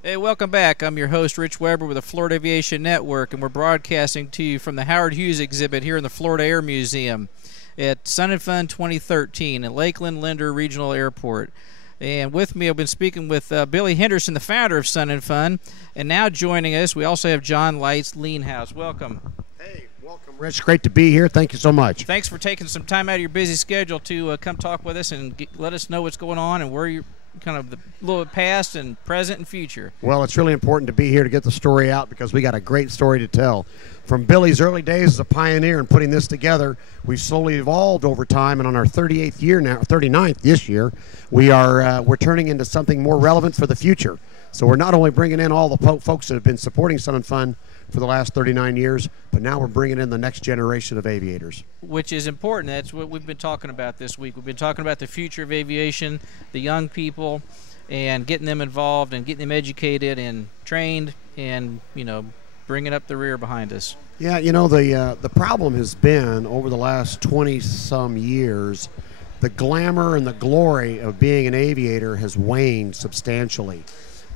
Hey, welcome back. I'm your host, Rich Weber, with the Florida Aviation Network, and we're broadcasting to you from the Howard Hughes exhibit here in the Florida Air Museum at Sun and Fun 2013 at Lakeland Linder Regional Airport. And with me, I've been speaking with Billy Henderson, the founder of Sun and Fun, and now joining us, we also have John Lights, Leenhouts. Welcome. Hey, welcome, Rich. Great to be here. Thank you so much. Thanks for taking some time out of your busy schedule to come talk with us and let us know what's going on and where you're kind of the little past and present and future. Well, it's really important to be here to get the story out because we got a great story to tell. From Billy's early days as a pioneer in putting this together, we've slowly evolved over time, and on our 38th year now, 39th this year, we're turning into something more relevant for the future. So we're not only bringing in all the folks that have been supporting Sun and Fun for the last 39 years, but now we're bringing in the next generation of aviators. Which is important. That's what we've been talking about this week. We've been talking about the future of aviation, the young people, and getting them involved and getting them educated and trained and, you know, bringing up the rear behind us. Yeah, you know, the problem has been over the last 20-some years, the glamour and the glory of being an aviator has waned substantially.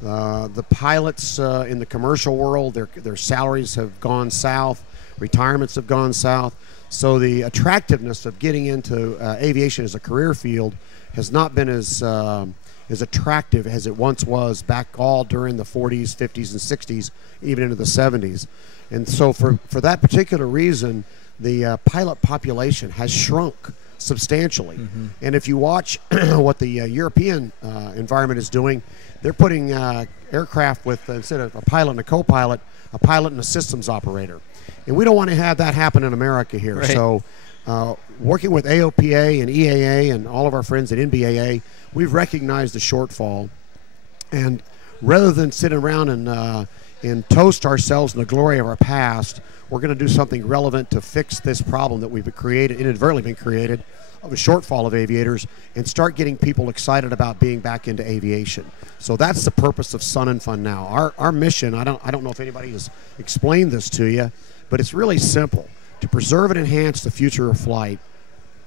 The pilots in the commercial world, their salaries have gone south, retirements have gone south, so the attractiveness of getting into aviation as a career field has not been as attractive as it once was back all during the 40s, 50s, and 60s, even into the 70s. And so for that particular reason, the pilot population has shrunk substantially. Mm-hmm. And if you watch what the European environment is doing, they're putting aircraft with, instead of a pilot and a co-pilot, a pilot and a systems operator. And we don't want to have that happen in America here. Right. So working with AOPA and EAA and all of our friends at NBAA, we've recognized the shortfall. And rather than sit around and toast ourselves in the glory of our past, we're going to do something relevant to fix this problem that we've inadvertently been created, of a shortfall of aviators, and start getting people excited about being back into aviation. So that's the purpose of Sun and Fun now. Our mission, I don't know if anybody has explained this to you, but it's really simple: to preserve and enhance the future of flight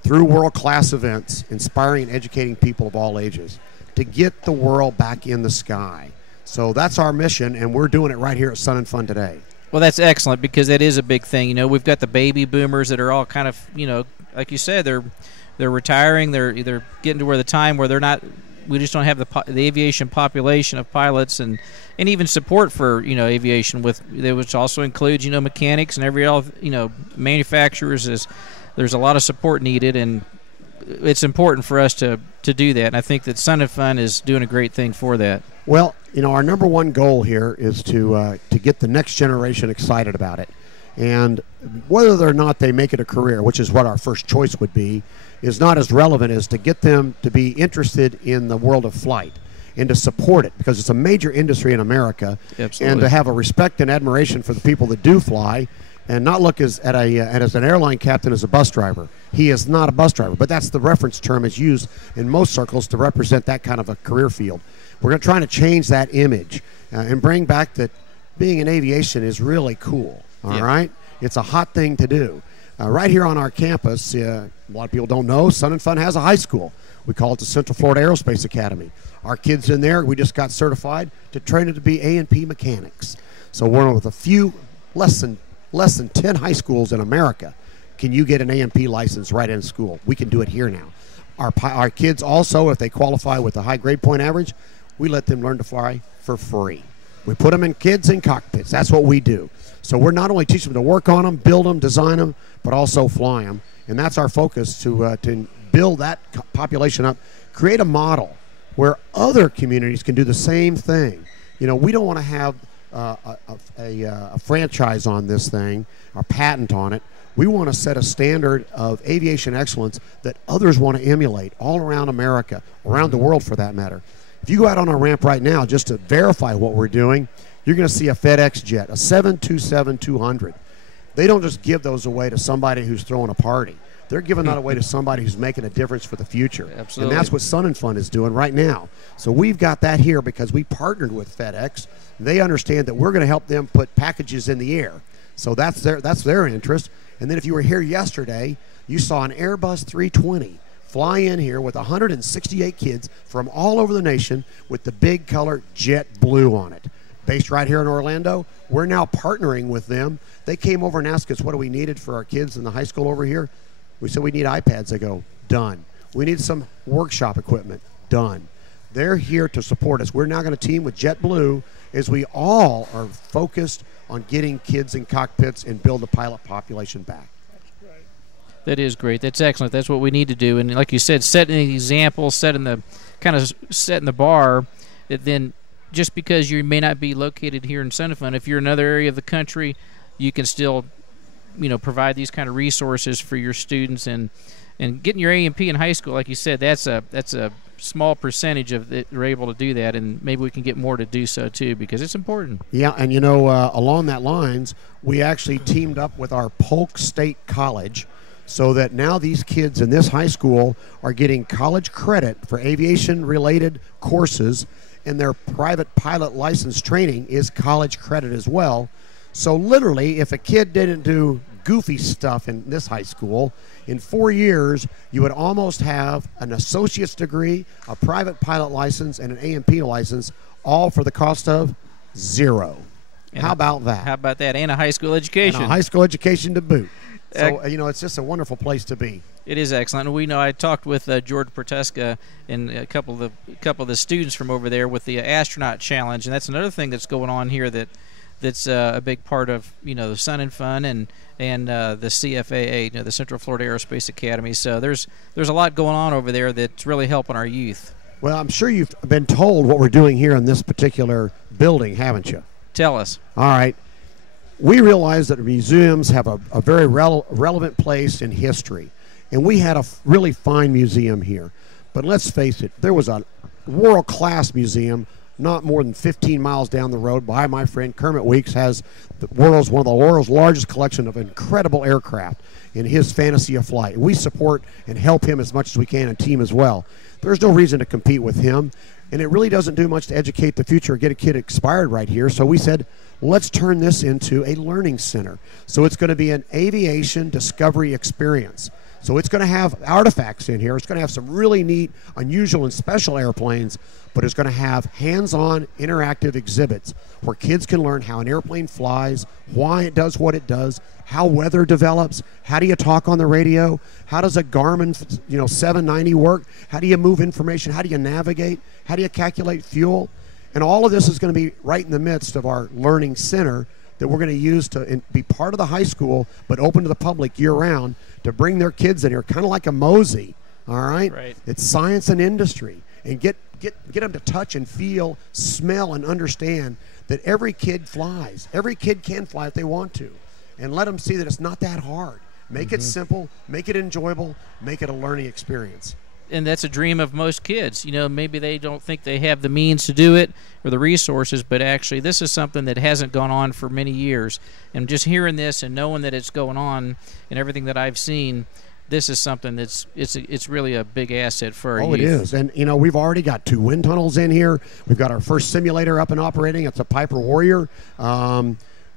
through world-class events, inspiring and educating people of all ages, to get the world back in the sky. So that's our mission, and we're doing it right here at Sun and Fun today. Well, that's excellent, because that is a big thing. You know, we've got the baby boomers that are all kind of, you know, like you said, they're retiring. They're either getting to where the time where they're not. We just don't have the aviation population of pilots and even support for, you know, aviation, which also includes, you know, mechanics and manufacturers. There's a lot of support needed, and it's important for us to do that. And I think that Sun and Fun is doing a great thing for that. Well, you know, our number one goal here is to get the next generation excited about it. And whether or not they make it a career, which is what our first choice would be, is not as relevant as to get them to be interested in the world of flight and to support it, because it's a major industry in America. Absolutely. And to have a respect and admiration for the people that do fly, and not look as an airline captain as a bus driver. He is not a bus driver, but that's the reference term is used in most circles to represent that kind of a career field. We're trying to change that image and bring back that being in aviation is really cool. All right? It's a hot thing to do. Right here on our campus, a lot of people don't know, Sun and Fun has a high school. We call it the Central Florida Aerospace Academy. Our kids in there, we just got certified to train them to be A&P mechanics. So we're one of a few, less than 10 high schools in America can you get an A&P license right in school. We can do it here now. Our kids also, if they qualify with a high grade point average, we let them learn to fly for free. We put them in cockpits. That's what we do. So we're not only teaching them to work on them, build them, design them, but also fly them. And that's our focus, to build that population up, create a model where other communities can do the same thing. You know, we don't want to have a franchise on this thing, or patent on it. We want to set a standard of aviation excellence that others want to emulate all around America, around the world for that matter. If you go out on our ramp right now just to verify what we're doing, you're going to see a FedEx jet, a 727-200. They don't just give those away to somebody who's throwing a party. They're giving that away to somebody who's making a difference for the future. Absolutely. And that's what Sun and Fun is doing right now. So we've got that here because we partnered with FedEx. They understand that we're going to help them put packages in the air. So that's their interest. And then if you were here yesterday, you saw an Airbus 320 fly in here with 168 kids from all over the nation with the big color jet blue on it. Based right here in Orlando, we're now partnering with them. They came over and asked us what do we needed for our kids in the high school over here. We said we need iPads. They go, done. We need some workshop equipment. Done. They're here to support us. We're now going to team with JetBlue as we all are focused on getting kids in cockpits and build the pilot population back. That is great. That's excellent. That's what we need to do. And like you said, setting an example, setting the bar, then just because you may not be located here in Sun and Fun, if you're in another area of the country, you can still, provide these kind of resources for your students and getting your A&P in high school. Like you said, that's a small percentage of that we're able to do that, and maybe we can get more to do so too because it's important. Yeah, and along that lines, we actually teamed up with our Polk State College, so that now these kids in this high school are getting college credit for aviation-related courses, and their private pilot license training is college credit as well. So literally, if a kid didn't do goofy stuff in this high school, in 4 years, you would almost have an associate's degree, a private pilot license, and an A&P license, all for the cost of $0. How about that? How about that? And a high school education. And a high school education to boot. So, it's just a wonderful place to be. It is excellent. We know I talked with George Proteska and a couple of the students from over there with the astronaut challenge, and that's another thing that's going on here that's a big part of the Sun and Fun and the CFAA, the Central Florida Aerospace Academy. So there's a lot going on over there that's really helping our youth. Well, I'm sure you've been told what we're doing here in this particular building, haven't you? Tell us. All right. We realize that museums have a very relevant place in history, and we had a really fine museum here. But let's face it, there was a world-class museum not more than 15 miles down the road by my friend Kermit Weeks, has one of the world's largest collection of incredible aircraft in his fantasy of flight. We support and help him as much as we can and team as well. There's no reason to compete with him, and it really doesn't do much to educate the future or get a kid inspired right here. So we said, let's turn this into a learning center. So it's going to be an aviation discovery experience. So it's going to have artifacts in here. It's going to have some really neat, unusual, and special airplanes, but it's going to have hands-on interactive exhibits where kids can learn how an airplane flies, why it does what it does, how weather develops, how do you talk on the radio, how does a Garmin 790 work, how do you move information, how do you navigate, how do you calculate fuel. And all of this is going to be right in the midst of our learning center that we're going to use to be part of the high school, but open to the public year-round to bring their kids in here, kind of like a Mosey, all right? Right. It's science and industry, and get them to touch and feel, smell, and understand that every kid flies. Every kid can fly if they want to, and let them see that it's not that hard. Make it simple, make it enjoyable, make it a learning experience. And that's a dream of most kids. Maybe they don't think they have the means to do it or the resources, but actually this is something that hasn't gone on for many years. And just hearing this and knowing that it's going on and everything that I've seen, this is something that's it's really a big asset for our youth. It is. And, we've already got 2 wind tunnels in here. We've got our first simulator up and operating. It's a Piper Warrior.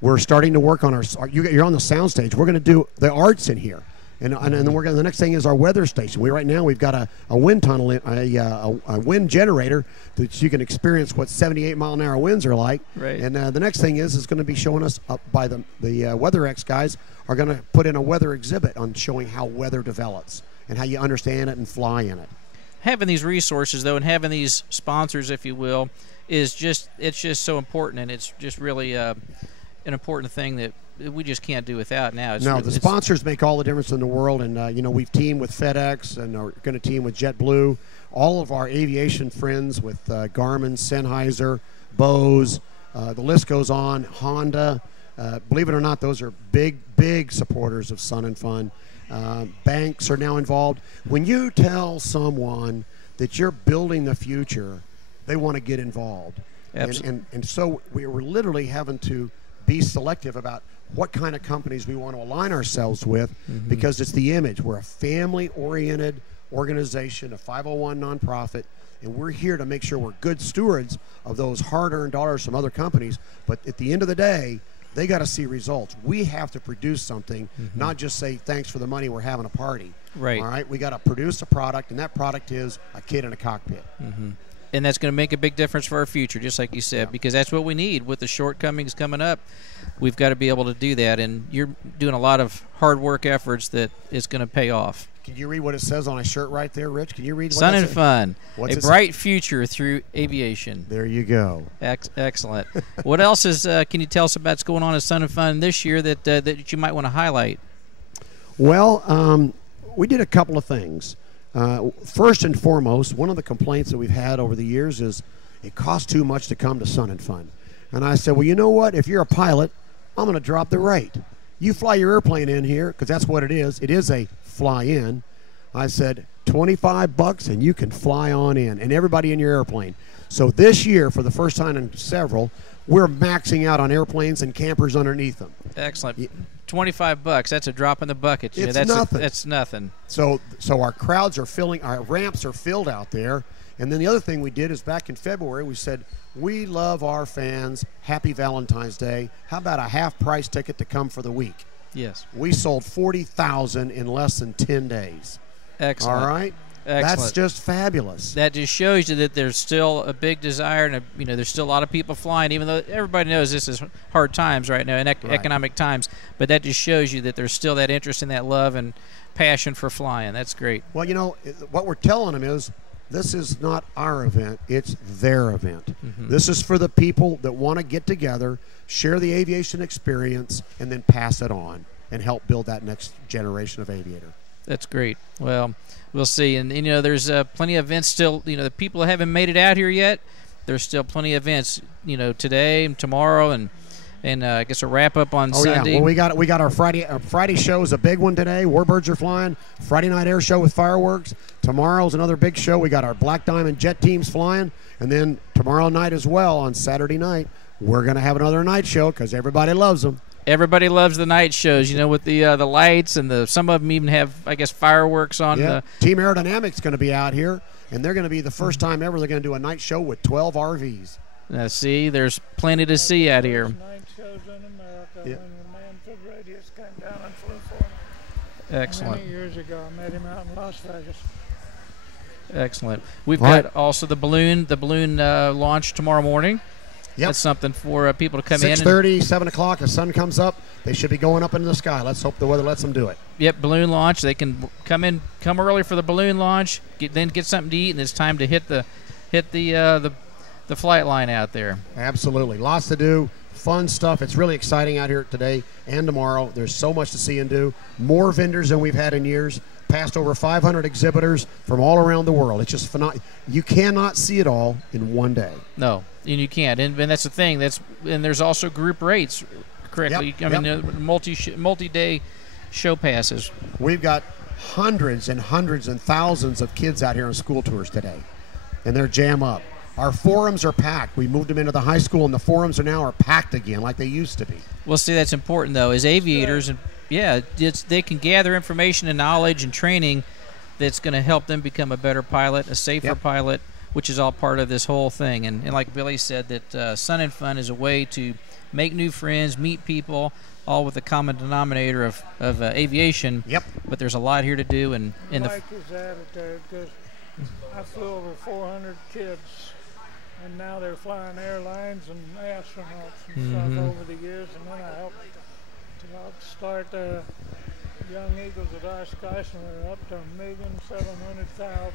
We're starting to work on you're on the soundstage. We're going to do the arts in here. And then the next thing is our weather station. We've got a wind tunnel, a wind generator that you can experience what 78-mile-an-hour winds are like. Right. And the next thing is going to be showing us up by the WeatherX guys are going to put in a weather exhibit on showing how weather develops and how you understand it and fly in it. Having these resources, though, and having these sponsors, if you will, it's just so important, and it's just really an important thing that we just can't do without now. The sponsors make all the difference in the world, and we've teamed with FedEx and are going to team with JetBlue. All of our aviation friends with Garmin, Sennheiser, Bose, the list goes on, Honda. Believe it or not, those are big supporters of Sun and Fun. Banks are now involved. When you tell someone that you're building the future, they want to get involved. Absolutely. And so we were literally having to be selective about what kind of companies we want to align ourselves with, because it's the image. We're a family-oriented organization, a 501 nonprofit, and we're here to make sure we're good stewards of those hard-earned dollars from other companies. But at the end of the day, they got to see results. We have to produce something, not just say, thanks for the money, we're having a party. Right. All right? We got to produce a product, and that product is a kid in a cockpit. And that's going to make a big difference for our future, just like you said, because that's what we need with the shortcomings coming up. We've got to be able to do that, and you're doing a lot of hard work efforts that is going to pay off. Can you read what it says on a shirt right there, Rich? Can you read what Sun that and says? Fun, What's a it bright future through aviation. There you go. Excellent. What else is? Can you tell us about what's going on at Sun and Fun this year that you might want to highlight? Well, we did a couple of things. First and foremost, one of the complaints that we've had over the years is it costs too much to come to Sun and Fun. And I said, well, you know what? If you're a pilot, I'm going to drop the rate. You fly your airplane in here, because that's what it is. It is a fly-in. I said, $25 and you can fly on in, and everybody in your airplane. So this year, for the first time in several, we're maxing out on airplanes and campers underneath them. Excellent. $25. That's a drop in the bucket. It's that's nothing. That's nothing. So our crowds are filling, our ramps are filled out there. And then the other thing we did is back in February, we said, we love our fans. Happy Valentine's Day. How about a half-price ticket to come for the week? Yes. We sold 40,000 in less than 10 days. Excellent. All right? Excellent. That's just fabulous. That just shows you that there's still a big desire, and there's still a lot of people flying, even though everybody knows this is hard times right now, and economic times. But that just shows you that there's still that interest and that love and passion for flying. That's great. Well, what we're telling them is, this is not our event, it's their event. This is for the people that want to get together, share the aviation experience, and then pass it on and help build that next generation of aviator. That's great. Well, we'll see. And there's plenty of events still. The people that haven't made it out here yet, there's still plenty of events, today and tomorrow, and I guess a wrap-up on Sunday. Yeah. Well, we got our Friday show is a big one today. Warbirds are flying. Friday night air show with fireworks. Tomorrow's another big show. We got our Black Diamond jet teams flying. And then tomorrow night as well, on Saturday night, we're going to have another night show because everybody loves them. Everybody loves the night shows, with the lights, and some of them even have, I guess, fireworks on. Yeah. Team Aerodynamics going to be out here, and they're going to be the first time ever they're going to do a night show with 12 RVs. See, there's plenty to see out here. Night shows in America when the Manfred Radius came down and flew for me. Excellent. Many years ago, I met him out in Las Vegas. Excellent. We've got also the balloon launch tomorrow morning. Yep. That's something for people to come in. 6:30, 7 o'clock, the sun comes up. They should be going up into the sky. Let's hope the weather lets them do it. Yep, balloon launch. They can come early for the balloon launch, then get something to eat, and it's time to hit the flight line out there. Absolutely. Lots to do. Fun stuff. It's really exciting out here today and tomorrow. There's so much to see and do. More vendors than we've had in years. Passed over 500 exhibitors from all around the world. It's just phenomenal. You cannot see it all in one day. No, and you can't. And that's the thing. And there's also group rates, correctly. Yep. Multi-day show passes. We've got hundreds and hundreds and thousands of kids out here on school tours today, and they're jam up. Our forums are packed. We moved them into the high school, and the forums are packed again like they used to be. Well, see, that's important, though, as aviators. And they can gather information and knowledge and training that's going to help them become a better pilot, a safer pilot, which is all part of this whole thing. And like Billy said, that Sun and Fun is a way to make new friends, meet people, all with the common denominator of aviation. Yep. But there's a lot here to do. And I like his attitude, because I flew over 400 kids, and now they're flying airlines and astronauts and stuff over the years. And then I helped start Young Eagles at Oshkosh, and we're up to 1,700,000.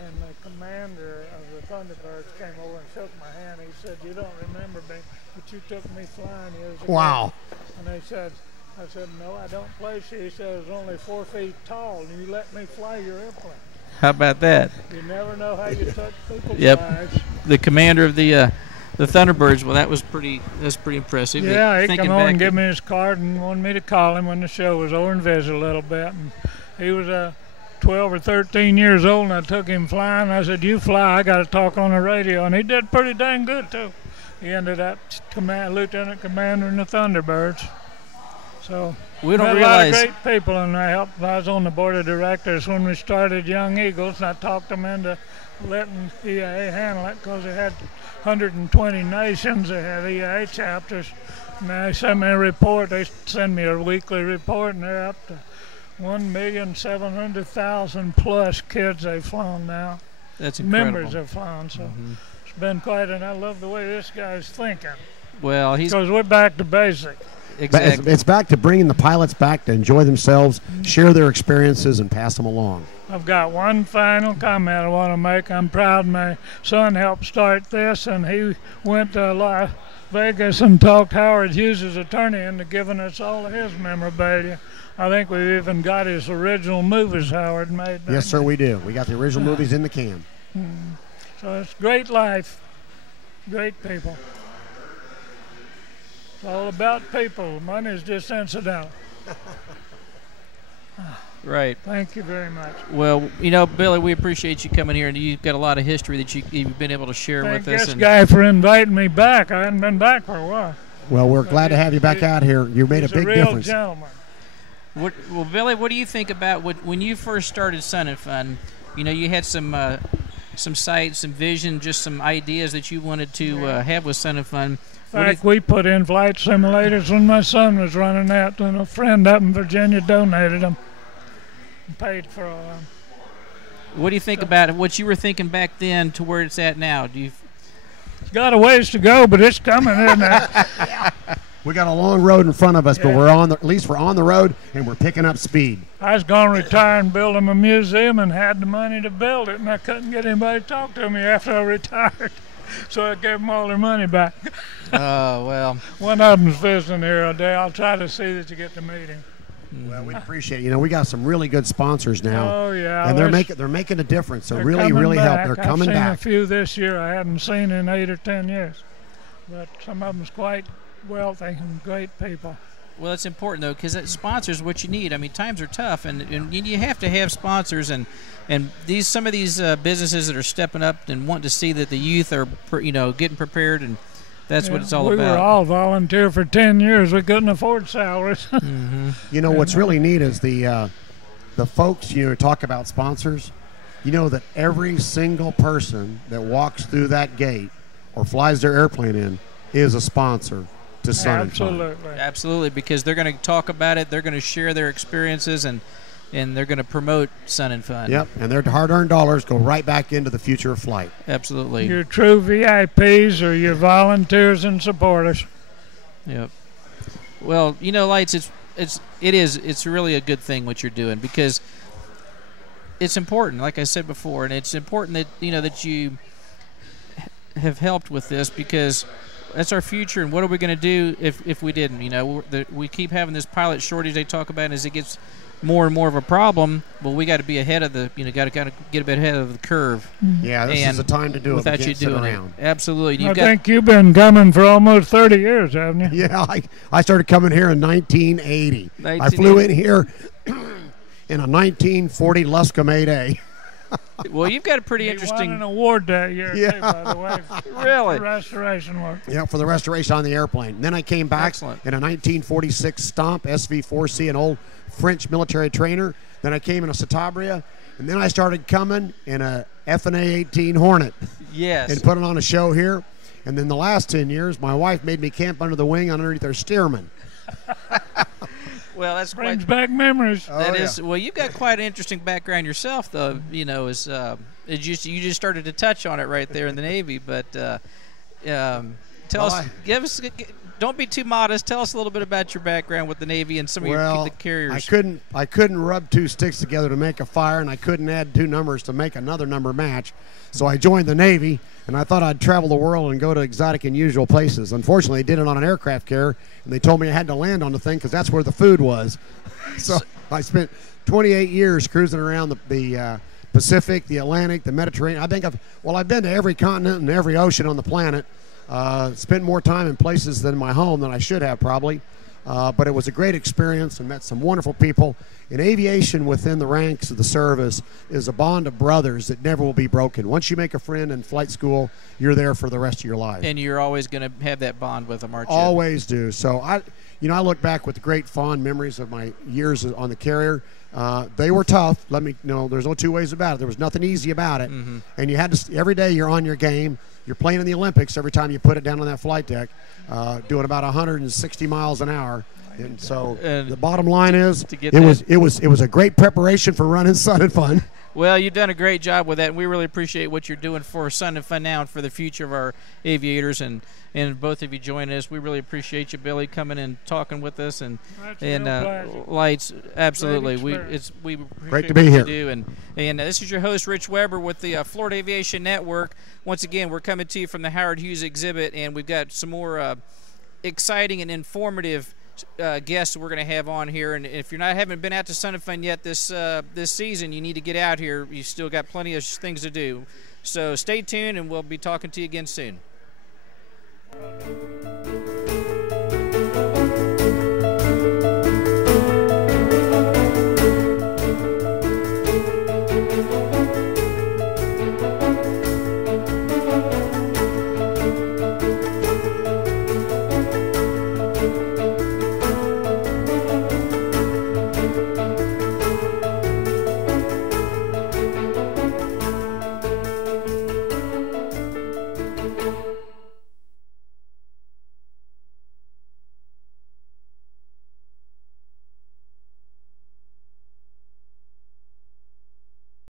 And the commander of the Thunderbirds came over and shook my hand. He said, "You don't remember me, but you took me flying years ago." Wow. And I said, "No, I don't place you." He said, "I was only 4 feet tall, and you let me fly your airplane." how about that? You never know how you touch people's Yep. lives. The commander of the Thunderbirds. Well, that's pretty impressive. Yeah, he Thinking come over back and to- give me his card and wanted me to call him when the show was over and visit a little bit. And he was 12 or 13 years old, and I took him flying. I said, "You fly, I got to talk on the radio." And he did pretty dang good, too. He ended up lieutenant commander in the Thunderbirds. So we don't met realize a lot of great people, and I was on the board of directors when we started Young Eagles, and I talked them into letting EIA handle it because they had 120 nations. They had EIA chapters. And they sent me a report. They send me a weekly report, and they're up to 1,700,000 plus kids they've flown now. That's incredible. Members have flown, so it's been quite, and I love the way this guy's thinking. Well, because we're back to basic. Exactly. It's back to bringing the pilots back to enjoy themselves, share their experiences, and pass them along. I've got one final comment I want to make. I'm proud my son helped start this, and he went to Las Vegas and talked Howard Hughes' attorney into giving us all of his memorabilia. I think we've even got his original movies Howard made. Yes, sir, we do. We got the original movies in the can. So it's great life, great people. It's all about people. Money's just incidental. Right. Thank you very much. Well, you know, Billy, we appreciate you coming here, and you've got a lot of history that you've been able to share with us. Thank this guy for inviting me back. I hadn't been back for a while. Well, we're glad to have you back out here. You made a big difference. He's a real gentleman. Well, Billy, what do you think about when you first started Sun and Fun? You know, you had some sights, some vision, just some ideas that you wanted to have with Sun and Fun. In fact, we put in flight simulators when my son was running that, and a friend up in Virginia donated them and paid for all of them. What do you think about what you were thinking back then to where it's at now? It's got a ways to go, but it's coming, isn't it? We got a long road in front of us, but at least we're on the road, and we're picking up speed. I was going to retire and build him a museum and had the money to build it, and I couldn't get anybody to talk to me after I retired. So I gave them all their money back. Oh, well. One of them's visiting here a day. I'll try to see that you get to meet him. Well, we appreciate it. You know, we got some really good sponsors now. Oh, yeah. And they're making a difference. They're really helping. They're coming back. I've seen a few this year I hadn't seen in 8 or 10 years. But some of them's quite wealthy and great people. Well, it's important, though, because sponsors what you need. I mean, times are tough, and you have to have sponsors, and some of these businesses that are stepping up and want to see that the youth are, getting prepared, and that's what it's all about. We were all volunteer for 10 years. We couldn't afford salaries. You know, what's really neat is the folks, talk about sponsors. You know that every single person that walks through that gate or flies their airplane in is a sponsor to Sun and Fun. Absolutely, because they're going to talk about it, they're going to share their experiences, and they're going to promote Sun and Fun. Yep, and their hard-earned dollars go right back into the future of flight. Absolutely. Your true VIPs are your volunteers and supporters. Yep. Well, Lights, it's really a good thing what you're doing, because it's important, like I said before, and it's important that that you have helped with this, because that's our future, and what are we going to do if we didn't? We keep having this pilot shortage they talk about, and as it gets more and more of a problem, well, we got to be ahead of the, got to get a bit ahead of the curve. Yeah, this is the time to do it. Without you doing it. Absolutely. I think you've been coming for almost 30 years, haven't you? Yeah, I started coming here in 1980. I flew in here in a 1940 Luscombe 8A. Well, you've got a pretty interesting. Won an award that year, too, by the way. Really? For restoration work. Yeah, for the restoration on the airplane. And then I came back Excellent. in a 1946 Stomp SV4C, an old French military trainer. Then I came in a Citabria, and then I started coming in a FNA 18 Hornet. Yes. And putting on a show here. And then the last 10 years, my wife made me camp under the wing underneath her Stearman. Well, that's brings back memories. That is well. You've got quite an interesting background yourself, though. You just started to touch on it right there in the Navy. But don't be too modest. Tell us a little bit about your background with the Navy and some of the carriers. I couldn't rub two sticks together to make a fire, and I couldn't add two numbers to make another number match. So I joined the Navy, and I thought I'd travel the world and go to exotic, unusual places. Unfortunately, they did it on an aircraft carrier, and they told me I had to land on the thing because that's where the food was. So I spent 28 years cruising around the Pacific, the Atlantic, the Mediterranean. I've been to every continent and every ocean on the planet. Spent more time in places than my home than I should have probably. but it was a great experience and met some wonderful people. And aviation within the ranks of the service is a bond of brothers that never will be broken. Once you make a friend in flight school, you're there for the rest of your life. And you're always going to have that bond with them, aren't you? Always do. So I look back with great fond memories of my years on the carrier. They were tough. Let me know. There's no two ways about it. There was nothing easy about it. Mm-hmm. And you had to every day you're on your game. You're playing in the Olympics every time you put it down on that flight deck, doing about 160 miles an hour. And so the bottom line is, it was a great preparation for running Sun and Fun. Well, you've done a great job with that, and we really appreciate what you're doing for Sun and Fun now and for the future of our aviators. And both of you joining us, we really appreciate you, Billy, coming and talking with us. And Lights, absolutely, we appreciate great to be here. You do. And this is your host, Rich Weber, with the Florida Aviation Network. Once again, we're coming to you from the Howard Hughes exhibit, and we've got some more exciting and informative guests we're going to have on here. And if you haven't been out to Sun and Fun yet this season, you need to get out here. You still got plenty of things to do. So stay tuned, and we'll be talking to you again soon.